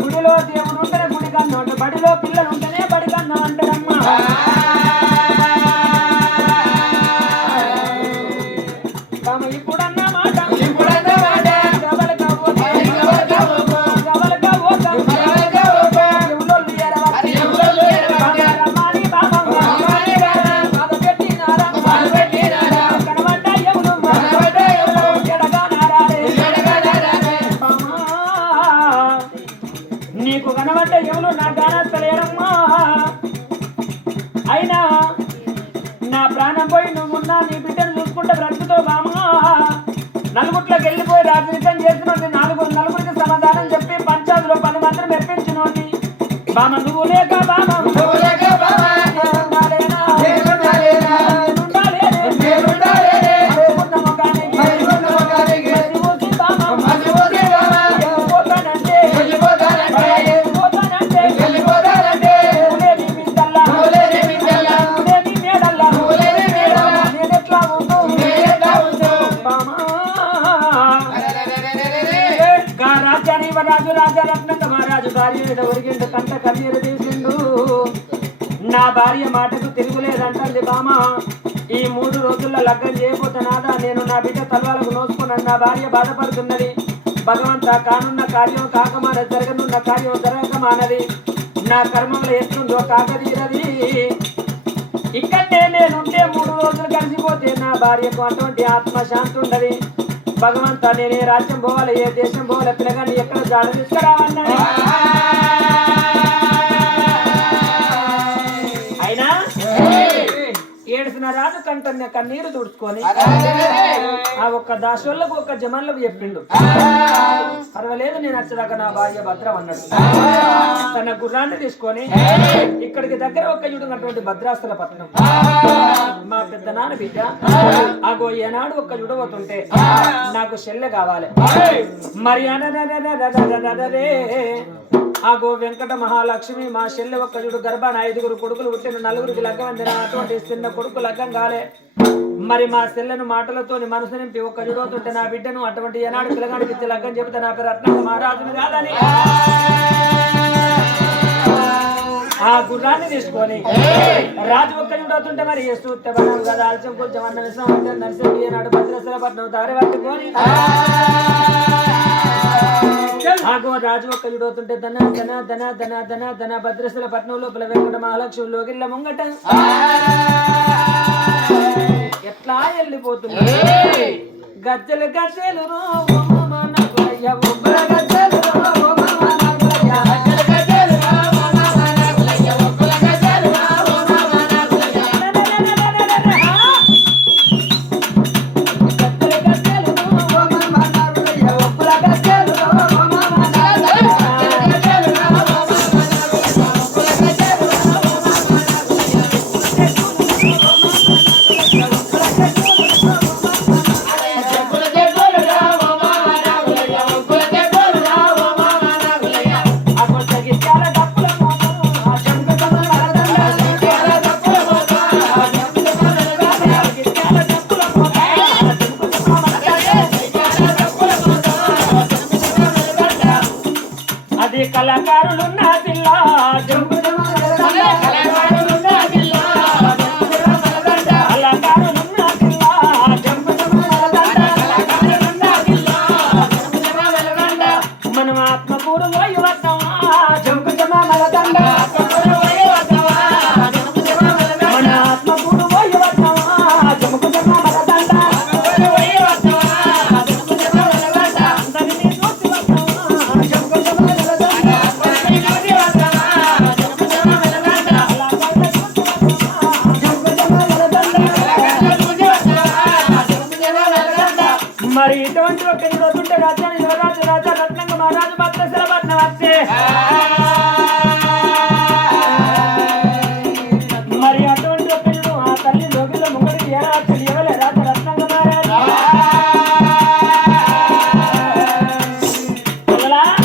గుడిలో దేవుడు ఉంటేనే గుడి కన్నా అంటే బడిలో పిల్లలు ఉంటేనే బడి కన్నా అంటారమ్మా. ఇప్పుడన్నా మాట నీకు కనబడ్డ ఎవరు నా గానత్తలేరమ్మా. అయినా నా ప్రాణం పోయి నువ్వున్నా నీ బిడ్డను చూసుకుంటే బ్రతుకుతో బామా. నలుగుట్లోకి వెళ్ళిపోయి రాజనీతం చేసినోటి నలుగురికి సమాధానం చెప్పి పంచాయతీలో 10 మందిని మెప్పించినోటి బామ. నువ్వు లేక బామ కంట కన్నీరు తీసిండు. నా భార్య మాటకు తిరుగులేదంటుంది బామ. ఈ 3 రోజుల్లో లగ్గం చేయబోతున్నాదా నేను నా బిడ్డ తలవాలకు నోసుకున్నాను. నా భార్య బాధపడుతున్నది. భగవంత కానున్న కార్యం కాకమాన జరగనున్న కార్యం జరగకమానది. నా కర్మంలో ఎట్లుందో కాకదీరది. ఇక్కడే నేనుంటే 3 రోజులు కలిసిపోతే నా భార్యకు అటువంటి ఆత్మశాంతి ఉండదు. భగవంత నేను ఏ రాజ్యం పోవాలి ఏ దేశం పోవాలి పిల్లగాని ఎక్కడ జాడ తీసుకురావన్నాడు. అయినా ఏడుస్తున్నారా రాజు కంటన్న కన్నీరు తుడుచుకొని ఆ ఒక్క దాసోళ్ళకు ఒక్క జమాన్లకు చెప్పిండు. పర్వాలేదు నేను వచ్చేదాకా నా భార్య భద్రం అన్నాడు. తన గుర్రాన్ని తీసుకొని ఇక్కడికి దగ్గర ఒక్క యుడున్నటువంటి భద్రాస్తుల పట్నం మా పెద్ద నాన్న బిడ్డ ఆగో ఏనాడు ఒక్క యుడవతుంటే నాకు చెల్లె కావాలి మరి అనరే ఆగో వెంకట మహాలక్ష్మి మా చెల్లె ఒక్క యుడు గర్భాన 5 కొడుకులు పుట్టిన 4కి లగ్గం అందిన అటువంటి చిన్న కొడుకు లగ్గం కాలే. మరి మా చెల్లెను మాటలతో మనసు నింపి ఒక్క యుడవుతుంటే నా బిడ్డను అటువంటి ఏనాడు పిల్లగాడికి ఇచ్చి లగ్గం చెబితే నా పేరు రత్నంగ మహారాజును కాదని ఆ గుర్రాన్ని తీసుకొని రాజు ఒక్క యుడవుతుంటే మరి చూస్తే మనం కదా ఆలస్యం కొంచెం అన్న విశ్వాసం నడిచి ఏనాడు భద్రశల పట్నం దారి పట్టుకొని ఆగో రాజు ఒక్క యుడవుతుంటే ధన ధన ధన ధన ధన ధన భద్రశల పట్నం లోపల వెంకట మహాలక్ష్మి లోగిళ్ళ ముంగట ఎట్లా వెళ్ళిపోతుంది గజ్జలు గజ్జలు కళాకారులున్న పిల్ల మనం ఆత్మకూరు పోయి వద్దామా జంకు జమాల దండ మన ఆత్మకూరు పోయి వద్దామా జంకు జమాల దండ మరి ఇటువంటి ఒక రోజుంటే రాజ్యాన్ని యువరాజు రాజా రత్నంగ మహారాజు భద్రశల పట్నం వచ్చే మరి అటువంటి ఒక ఆ తల్లి లోకిలో ముంగడికి ఏ రాజు